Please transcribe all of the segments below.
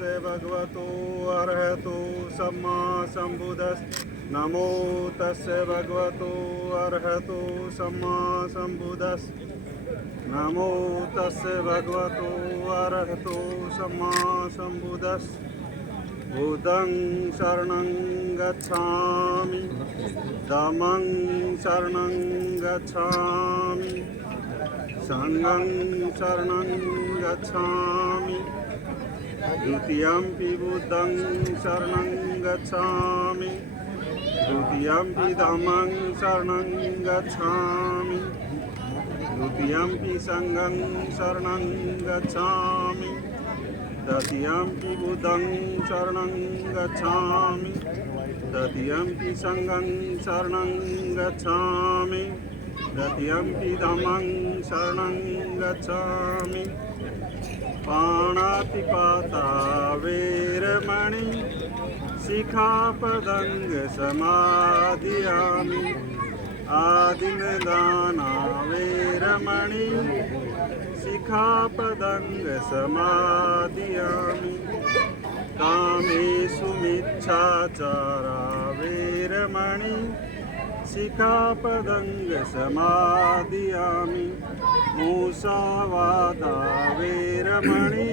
तस्य भगवतो अरहतो सम्मा सम्बुद्धस्स। नमो तस्य भगवतो अरहतो सम्मा सम्बुद्धस्स। नमो तस्य भगवतो अरहतो सम्मा सम्बुद्धस्स। बुद्धं शरणं गच्छामि, धम्मं शरणं गच्छामि, संघं शरणं गच्छामि, द्वितीयंपि बुद्धं शरणं गच्छामि, तृतीयंपि धम्मं शरणं गच्छामि, द्वितीयंपि संघं शरणं गच्छामि, तृतीयंपि बुद्धं शरणं गच्छामि, तृतीयंपि संघं शरणं गच्छामि, तृतीयंपि धम्मं शरणं गच्छामि। पाणातिपाता वेरमणि सिक्खापदं समादियामि। आदिनदाना वेरमणि सिक्खापदं समादियामि। कामेषु मिच्छाचारा वेरमणि सिक्खापदं समादियामि। मुसावादा वेरमणि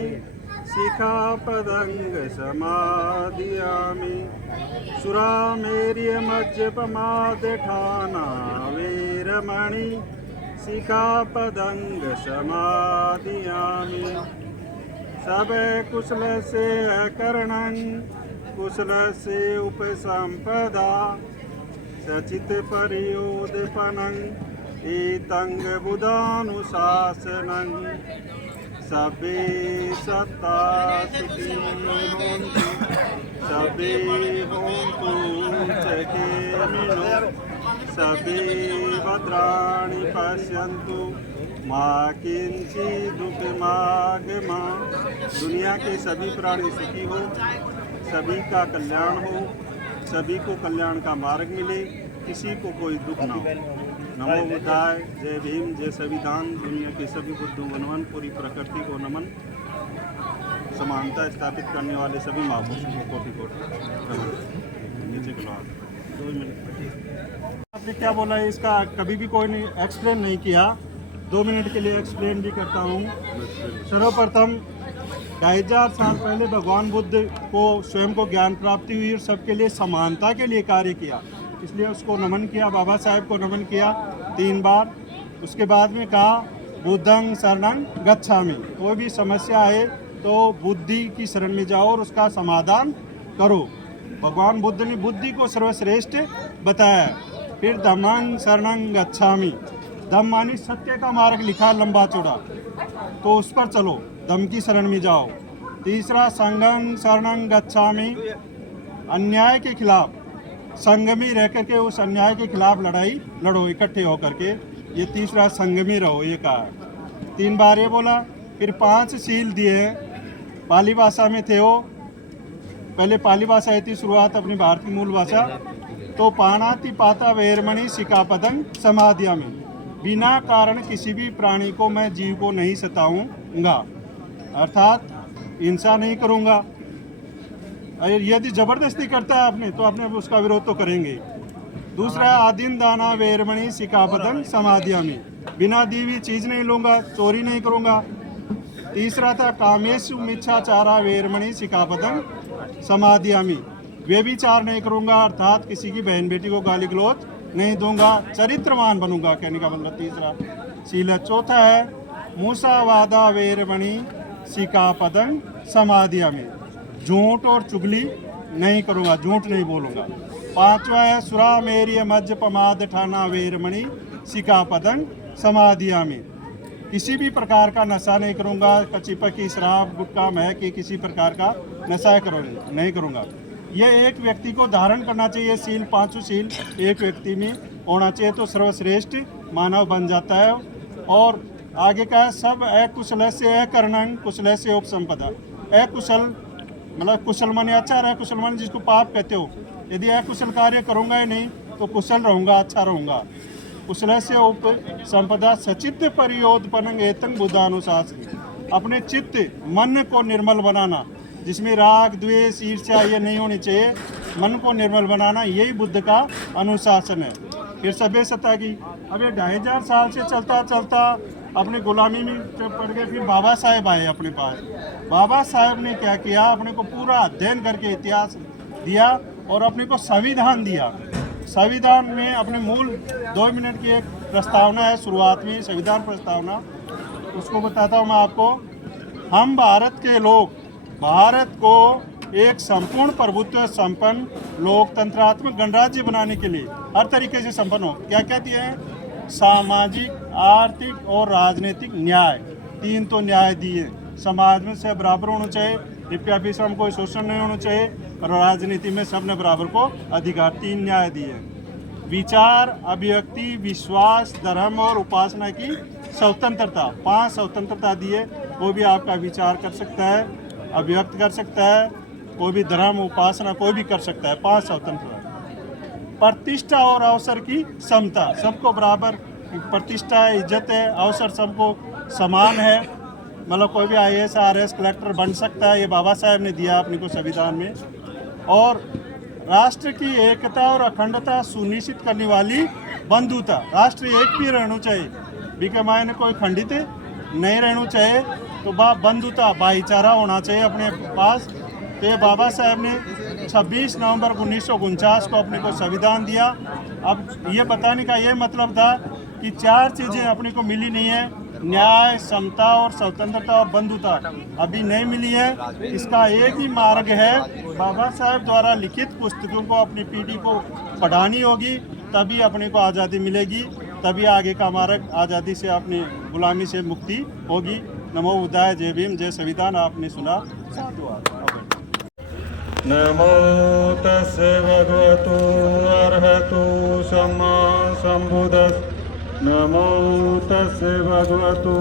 सिक्खापदं समादियामि। सुरामेर्यमज्जपमादठाना वेरमणि सिक्खापदं समादियामि। सब कुशल से करणं कुशल से उपसंपदा सचित परियोदपनं एतं बुधानुशासनं। सबे सत्ता सुखिनो सबे होन्तु सुखिनो सबे भद्राणि पश्यन्तु मा किंचित् दुःखमागमा। दुनिया के सभी प्राणी सुखी हो, सभी का कल्याण हो, सभी को कल्याण का मार्ग मिले, किसी को कोई दुख ना हो। नमो बुद्धाय, जय भीम, जय संविधान। दुनिया के सभी बुद्धों को नमन, पूरी प्रकृति को नमन, समानता स्थापित करने वाले सभी महापुरुषों को कोटि कोटि नमन। नीचे को 2 मिनट। आपने क्या बोला है इसका कभी भी कोई नहीं एक्सप्लेन नहीं किया। 2 मिनट के लिए एक्सप्लेन भी करता हूँ। सर्वप्रथम 2000 साल पहले भगवान बुद्ध को स्वयं को ज्ञान प्राप्ति हुई और सबके लिए समानता के लिए कार्य किया, इसलिए उसको नमन किया। बाबा साहेब को नमन किया 3 बार। उसके बाद में कहा बुद्धं शरणं गच्छामि। कोई भी समस्या है तो बुद्धि की शरण में जाओ और उसका समाधान करो। भगवान बुद्ध ने बुद्धि को सर्वश्रेष्ठ बताया। फिर धम्मं शरणं गच्छामि। धम्म मानी सत्य का मार्ग लिखा लंबा चौड़ा, तो उस पर चलो, धम्म की शरण में जाओ। तीसरा संघं शरणं गच्छामि। अन्याय के खिलाफ संगमी रह करके उस अन्याय के खिलाफ लड़ाई लड़ो इकट्ठे होकर के। ये तीसरा संगमी रहो, ये कहा 3 बार ये बोला। फिर 5 शील दिए, पाली भाषा में थे वो। पहले पाली भाषा थी शुरुआत अपनी भारतीय मूल भाषा। तो पाणातिपाता वेरमणि सिक्खापदं समादियामि। बिना कारण किसी भी प्राणी को मैं जीव को नहीं सताऊंगा, अर्थात हिंसा नहीं करूंगा। यदि जबरदस्ती करता है आपने तो आपने उसका विरोध तो करेंगे। दूसरा आदिन दाना वेरमणि सिक्खापदं समादियामि। बिना दी हुई चीज नहीं लूंगा, चोरी नहीं करूंगा। तीसरा था कामेषु मिच्छाचारा वेरमणि सिक्खापदं समादियामि। व्यभिचार नहीं करूंगा, अर्थात किसी की बहन बेटी को गाली गलौज नहीं दूंगा, चरित्रवान बनूंगा, कहने का मतलब तीसरा शील है। चौथा है मुसावादा वेरमणि सिक्खापदं समादियामि। झूठ और चुगली नहीं करूंगा, झूठ नहीं बोलूंगा। 5वां है सुरामेर्य मज्जपमाद ठाना वेरमणि सिक्खापदं समादियामि। किसी भी प्रकार का नशा नहीं करूंगा, कच्ची पक्की शराब गुटखा महक किसी प्रकार का नशा नहीं करूंगा। ये एक व्यक्ति को धारण करना चाहिए। शील 5 शील एक व्यक्ति में होना चाहिए तो सर्वश्रेष्ठ मानव बन जाता है। और आगे का है सब अकुशल से अकरणं कुशल से उपसंपदा। अकुशल मतलब कुशल माने अच्छा रहे, कुशल माने जिसको पाप कहते हो। यदि अकुशल कार्य करूंगा ही नहीं तो कुशल रहूंगा, अच्छा रहूंगा। कुशल से उपसंपदा सचित्त परियोदपनं एतं बुद्धानुशासनं। अपने चित्त मन को निर्मल बनाना। जिसमें राग द्वेष ईर्ष्या ये नहीं होनी चाहिए। मन को निर्मल बनाना यही बुद्ध का अनुशासन है। फिर सभ्यता की अब ये 2500 साल से चलता चलता अपनी गुलामी में पड़ गए। फिर बाबा साहेब आए अपने पास। बाबा साहेब ने क्या किया, अपने को पूरा अध्ययन करके इतिहास दिया और अपने को संविधान दिया। संविधान में अपने मूल 2 मिनट की एक प्रस्तावना है शुरुआत में, संविधान प्रस्तावना, उसको बताता हूँ मैं आपको। हम भारत के लोग भारत को एक संपूर्ण प्रभुत्व संपन्न लोकतंत्रात्मक गणराज्य बनाने के लिए हर तरीके से संपन्न हो। क्या क्या दिए हैं? सामाजिक, आर्थिक और राजनीतिक न्याय, 3 तो न्याय दिए। समाज में सब बराबर होना चाहिए, हिप्या पिछड़ा में कोई शोषण नहीं होना चाहिए, और राजनीति में सबने बराबर को अधिकार, 3 न्याय दिए। विचार, अभिव्यक्ति, विश्वास, धर्म और उपासना की स्वतंत्रता, 5 स्वतंत्रता दिए। कोई भी आपका विचार कर सकता है, अभिव्यक्त कर सकता है, कोई भी धर्म उपासना कोई भी कर सकता है, 5 स्वतंत्रता। प्रतिष्ठा और अवसर की समता, सबको बराबर प्रतिष्ठा है, इज्जत है, अवसर सबको समान है। मतलब कोई भी IAS RS कलेक्टर बन सकता है, ये बाबा साहेब ने दिया अपने को संविधान में। और राष्ट्र की एकता और अखंडता सुनिश्चित करने वाली बंधुता, राष्ट्र एक भी रहना चाहिए, बीके मायने कोई खंडित नहीं रहना चाहिए, तो बंधुता भाईचारा होना चाहिए अपने पास। तो ये बाबा साहेब ने 26 नवंबर 1949 को अपने को संविधान दिया। अब ये बताने का ये मतलब था कि 4 चीज़ें अपने को मिली नहीं है, न्याय, समता और स्वतंत्रता और बंधुता अभी नहीं मिली है। इसका एक ही मार्ग है, बाबा साहेब द्वारा लिखित पुस्तकों को अपनी पीढ़ी को पढ़ानी होगी, तभी अपने को आज़ादी मिलेगी, तभी आगे का मार्ग आज़ादी से अपनी गुलामी से मुक्ति होगी। नमो बुद्धाय, जय भीम, जय संविधान। आपने सुना, साधुवाद। नमो तस्से भगवतो अरहतो सम्मा सम्बुद्धस्स। नमो तस्से भगवतो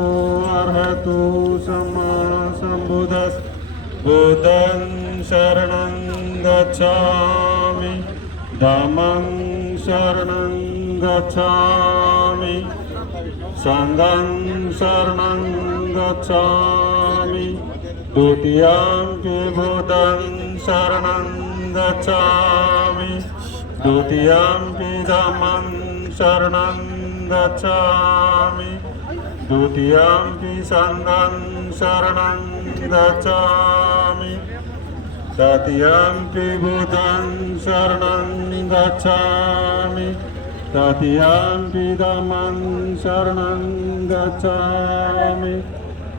अरहतो सम्मा सम्बुद्धस्स। बुद्धं शरणं गच्छामि, धम्मं शरणं गच्छामि, संघं शरणं गच्छामि, द्वितीयंपि बुद्धं शरणं गच्छामि, द्वितीयंपि धम्मं शरणं गच्छामि, द्वितीयंपि संघं शरणं गच्छामि, तृतीयंपि बुद्धं शरणं गच्छामि, तृतीयंपि धम्मं शरणं गच्छामि,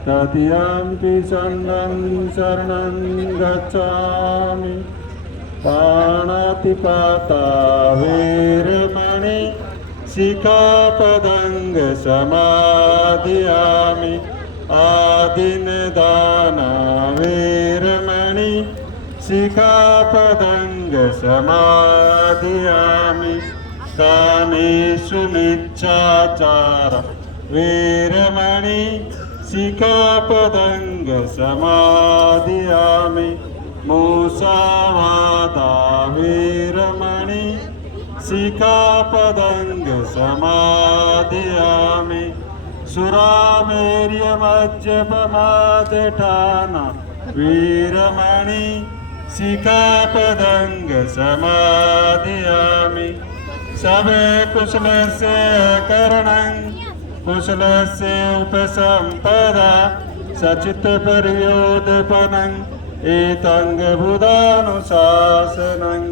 तृतीयंपि संघं शरणं गच्छामि। पाणातिपाता वैरमणि सिक्खापदं समादयामि। आदिनदाना वैरमणि सिक्खापदं समादयामि। कामेषु मिच्छाचार वैरमणि सिक्खापदं समादयामि। मुसावादा वैरमणि सिक्खापदं समादयामि। सुरामेर्यमज्जपमादठाना वैरमणि सिक्खापदं समादयामि। सबे कुशलस्य करणं कुशलस्य उपसंपदा सचित्तपर्योदपनं एतं बुधानुशासनं।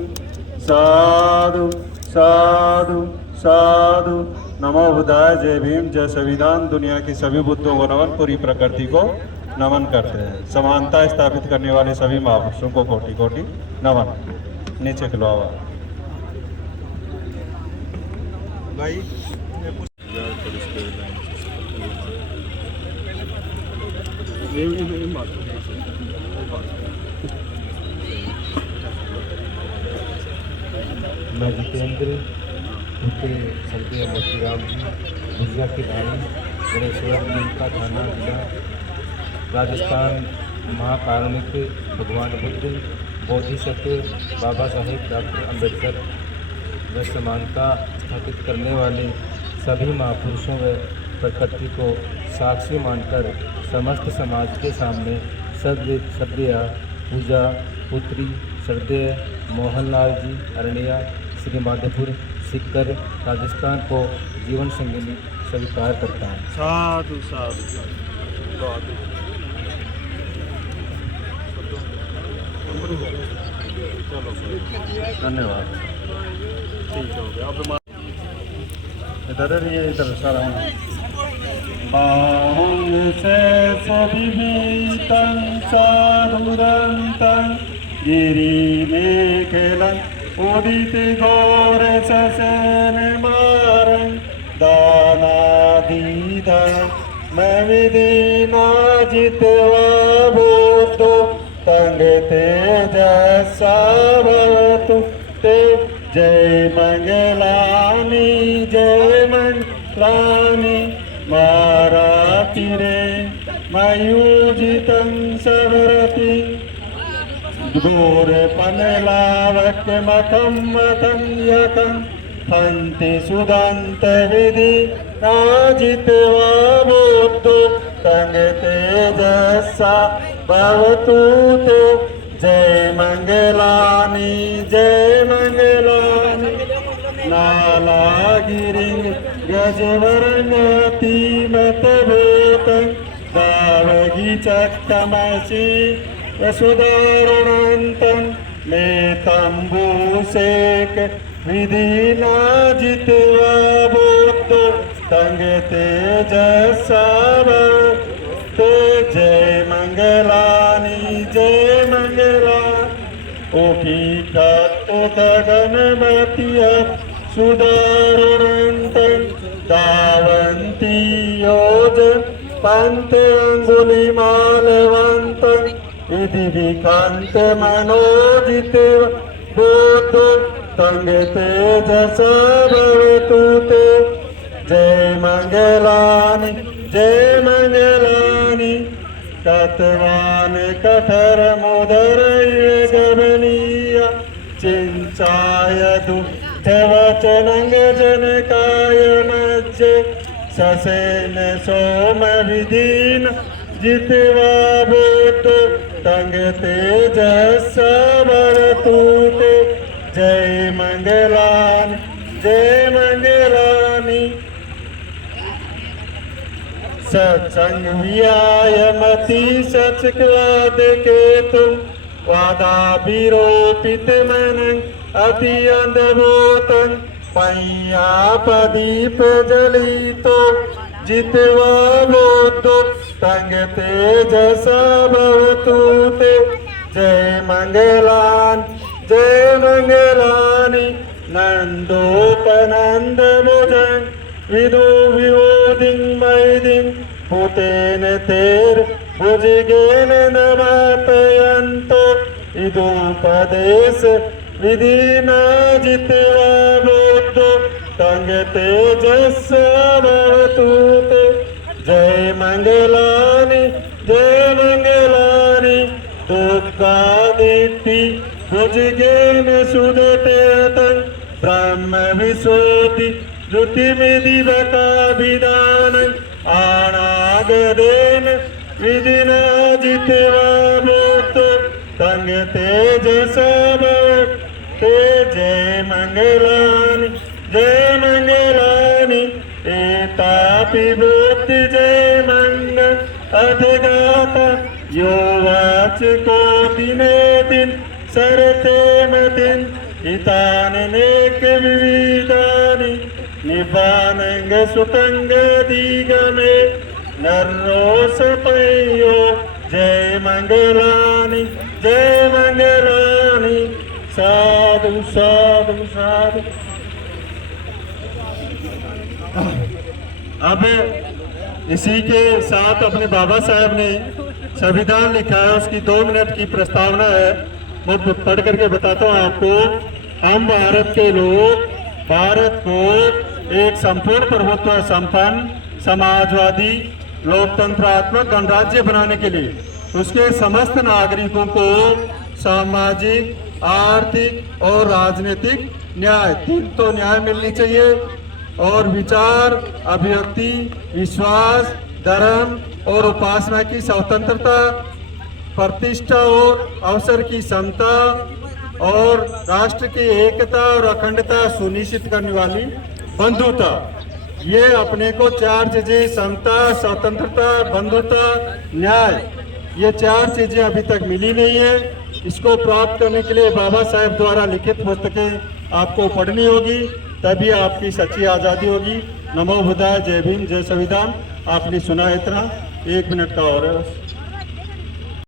साधु साधु साधु। नमो बुद्धाय, जय भीम, जय संविधान। दुनिया की सभी बुद्धों को नमन, पूरी प्रकृति को नमन करते हैं। समानता स्थापित करने वाले सभी महापुरुषों को कोटि कोटि नमन। नीचे खिलो आवा भाई। मैं जितेंद्र पुत्र स्वर्गीय मोतीराम जी गुर्जर की रानी गणेश्वर नीमका थाना जिला राजस्थान। महाकारुणिक भगवान बुद्ध, बोधिसत्व बाबा साहेब डॉक्टर अम्बेडकर व समानता स्थापित करने वाले सभी महापुरुषों व प्रकृति को साक्षी मानकर समस्त समाज के सामने सभ्य पूजा पुत्री श्रद्धेय मोहनलाल जी अरनिया श्री माधोपुर सीकर राजस्थान को जीवन संगिनी स्वीकार करता है। साधु साधु साधु। बहुत चलो धन्यवाद। ठीक हो गया। अब इधर ये इधर सारा बाहुल्य से सविहितं साधुरन्तं गिरिमेखलं उदित घोरससेनमारं दानादीदं मविधिनाजित्वा भूतो तंग तेजसा भवतु ते। जय मंगलानि मारातिरे मयूजितं सवरति घोरपनलावक्यमखं मतं यकं हन्ति सुदन्तविधि नाजित्वा भूतो तंग तेजसा भवतु ते। जय मंगलानि नालागिरिं गजवर्णतिमतभूतं दावगीचक्रमसि वसुदारुणन्तं मेतम्बूसेक विधिनाजित्वा भूतो तंग तेजसा भवतु। जय मंगलानि गगनमतिय सुदारुणन्तं दावन्ति योजन पन्थाङ्गुलिमालवन्तं इति विकान्त मनोजितेव भूतो तंग तेजसा भवतु ते। जय मंगलानि कतवान कठर मोदरय गमनीय चिंचाय दुःखवचनं जनकाय मज्जे ससेन सोम विधीन जित्वा भूतो तंग तेजसा भवतु ते। जय मंगलानि सत्संग व्यायमति सचक्राद केतु वादाभिरोपित मनं अति अंधभूतं पय्यापदीप जलितो जित्वा भूतो तंग तेजसा भवतु ते। जय मंगलानि नंदोपनंद भुजं विदु विवोदिं मैदिं भूतेन तेर भुजगेन नमापयन्तो इदुपदेश विधिना जित्वा भूतो तंग तेजसा भवतु ते। जय मंगलानि दुःखादिति भुजगेन सुदतेतं ब्रह्म विशोति श्रुतिमिदिवकाभिधानं आणागदेन विधिना जित्वा भूतो तंग तेजसा भवतु ते। जय मंगलानि एतापि बुद्धि जय मंगल अधिगाता यो वाच कोटिने दिन सरते मतिन हितानेक विविधानि निबानंग सुतंग दिगमे नरोसपयो। जय मंगलानि साधु साधु साधु। अब इसी के साथ अपने बाबा साहब ने संविधान लिखा है, उसकी 2 मिनट की प्रस्तावना है, मैं पढ़ करके बताता हूँ आपको। हम भारत के लोग भारत को एक संपूर्ण प्रभुत्व संपन्न समाजवादी लोकतंत्रात्मक गणराज्य बनाने के लिए उसके समस्त नागरिकों को सामाजिक, आर्थिक और राजनीतिक न्याय, 3 तो न्याय मिलनी चाहिए, और विचार, अभिव्यक्ति, विश्वास, धर्म और उपासना की स्वतंत्रता प्रतिष्ठा और अवसर की समता और राष्ट्र की एकता और अखंडता सुनिश्चित करने वाली बंधुता। ये अपने को 4 चीजें, समता, स्वतंत्रता, बंधुता, न्याय, ये 4 चीजें अभी तक मिली नहीं है। इसको प्राप्त करने के लिए बाबा साहेब द्वारा लिखित पुस्तकें आपको पढ़नी होगी, तभी आपकी सच्ची आज़ादी होगी। नमो बुद्धाय, जय भीम, जय संविधान। आपने सुना इतना, 1 मिनट का और है।